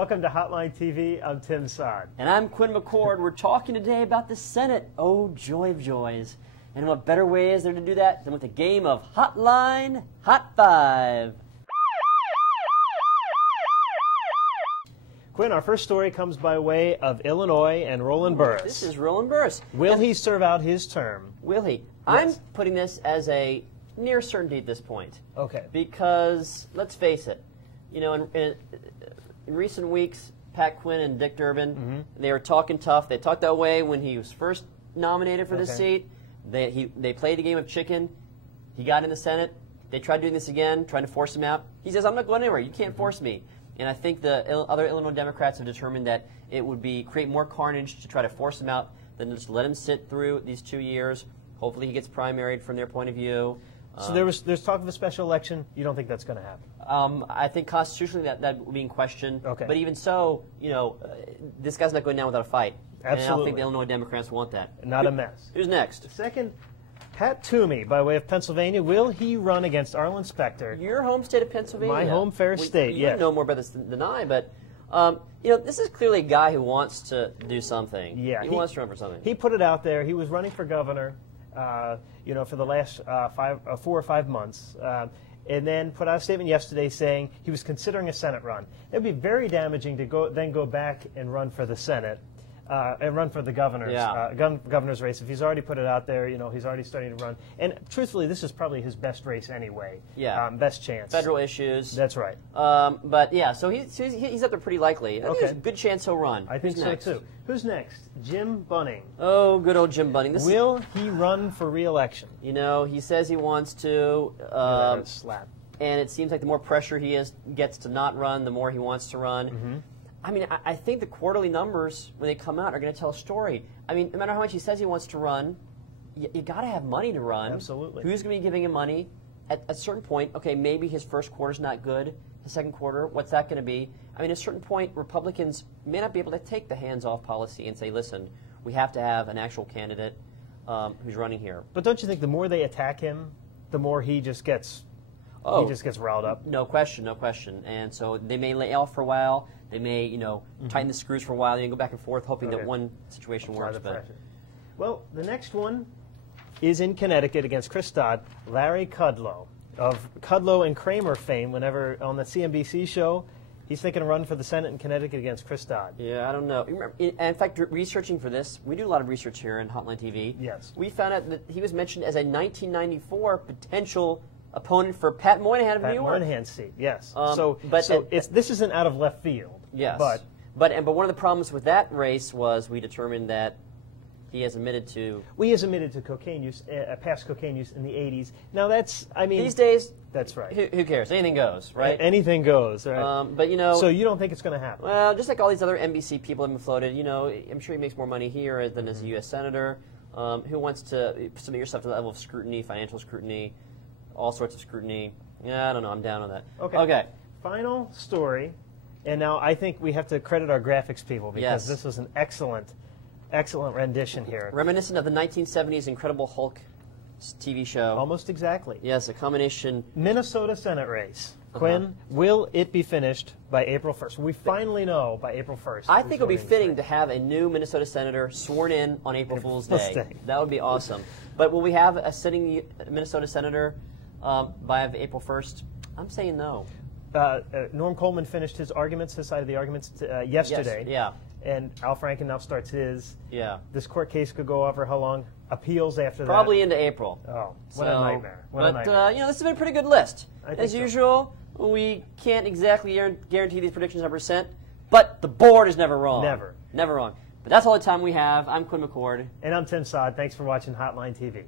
Welcome to Hotline TV. I'm Tim Sod. And I'm Quinn McCord. We're talking today about the Senate. Oh, joy of joys. And what better way is there to do that than with a game of Hotline Hot 5? Quinn, our first story comes by way of Illinois and Roland Burris. This is Roland Burris. Will he serve out his term? Will he? Yes. I'm putting this as a near certainty at this point. Okay. Because, let's face it, you know, in recent weeks, Pat Quinn and Dick Durbin, they were talking tough. They talked that way when he was first nominated for this seat. They played a game of chicken. He got in the Senate. They tried doing this again, trying to force him out. He says, I'm not going anywhere. You can't force me. And I think the other Illinois Democrats have determined that it would create more carnage to try to force him out than just let him sit through these 2 years. Hopefully he gets primaried from their point of view. So there's talk of a special election. You don't think that's going to happen? I think constitutionally that will be in question. Okay. But even so, you know, this guy's not going down without a fight. Absolutely. And I don't think the Illinois Democrats want that. Not a mess. Who's next? Second, Pat Toomey, by way of Pennsylvania. Will he run against Arlen Specter? Your home state of Pennsylvania. My home fair state, yes. You know more about this than I, but you know, this is clearly a guy who wants to do something. Yeah, he wants to run for something. He put it out there. He was running for governor, you know, for the last 4 or 5 months, and then put out a statement yesterday saying he was considering a Senate run. It would be very damaging to then go back and run for the Senate. And run for the governor's race. If he's already put it out there, you know, he's already starting to run. And truthfully, this is probably his best race anyway. Yeah. Best chance. Federal issues. That's right. But yeah, so he's up there pretty likely. I think there's a good chance he'll run. I think so too. Who's next? Jim Bunning. Oh, good old Jim Bunning. Will he run for re-election? You know, he says he wants to. Slap. And it seems like the more pressure he gets to not run, the more he wants to run. I mean, I think the quarterly numbers, when they come out, are going to tell a story. I mean, no matter how much he says he wants to run, you got to have money to run. Absolutely. Who's going to be giving him money? At a certain point, okay, maybe his first quarter's not good. The second quarter, what's that going to be? I mean, at a certain point, Republicans may not be able to take the hands-off policy and say, listen, we have to have an actual candidate who's running here. But don't you think the more they attack him, the more he just gets riled up? No question, no question. And so they may lay off for a while. They may, you know, tighten the screws for a while, and go back and forth, hoping that one situation works. Well, the next one is in Connecticut against Chris Dodd. Larry Kudlow of Kudlow and Kramer fame. Whenever on the CNBC show, he's thinking of running for the Senate in Connecticut against Chris Dodd. Yeah, I don't know. In fact, researching for this, we do a lot of research here in Hotline TV. Yes. We found out that he was mentioned as a 1994 potential opponent for Pat Moynihan of New York. Pat Moynihan's seat, yes. But this isn't out of left field. Yes. But one of the problems with that race was we determined that he has admitted to. He has admitted to cocaine use, past cocaine use in the 80s. Now that's, I mean. These days. That's right. Who cares? Anything goes, right? Anything goes, right? But you know. So you don't think it's going to happen? Well, just like all these other NBC people have been floated, you know, I'm sure he makes more money here than as a U.S. senator. Who wants to submit yourself to the level of scrutiny, financial scrutiny, all sorts of scrutiny? Yeah, I don't know. I'm down on that. Okay. Final story, and now I think we have to credit our graphics people because this was an excellent rendition here. Reminiscent of the 1970s Incredible Hulk TV show. Almost exactly. Yes, a combination. Minnesota Senate race. Quinn, will it be finished by April 1st? We finally know by April 1st. I think it would be fitting to have a new Minnesota senator sworn in on April Fool's Day. That would be awesome. But will we have a sitting Minnesota senator by April 1st? I'm saying no. Norm Coleman finished his side of the arguments yesterday. Yes, yeah. And Al Franken now starts his. Yeah. This court case could go over how long? Appeals after that? Probably into April. Oh, what a nightmare. What a nightmare. You know, this has been a pretty good list. As usual, we can't exactly guarantee these predictions 100%, but the board is never wrong. Never. Never wrong. But that's all the time we have. I'm Quinn McCord. And I'm Tim Sod. Thanks for watching Hotline TV.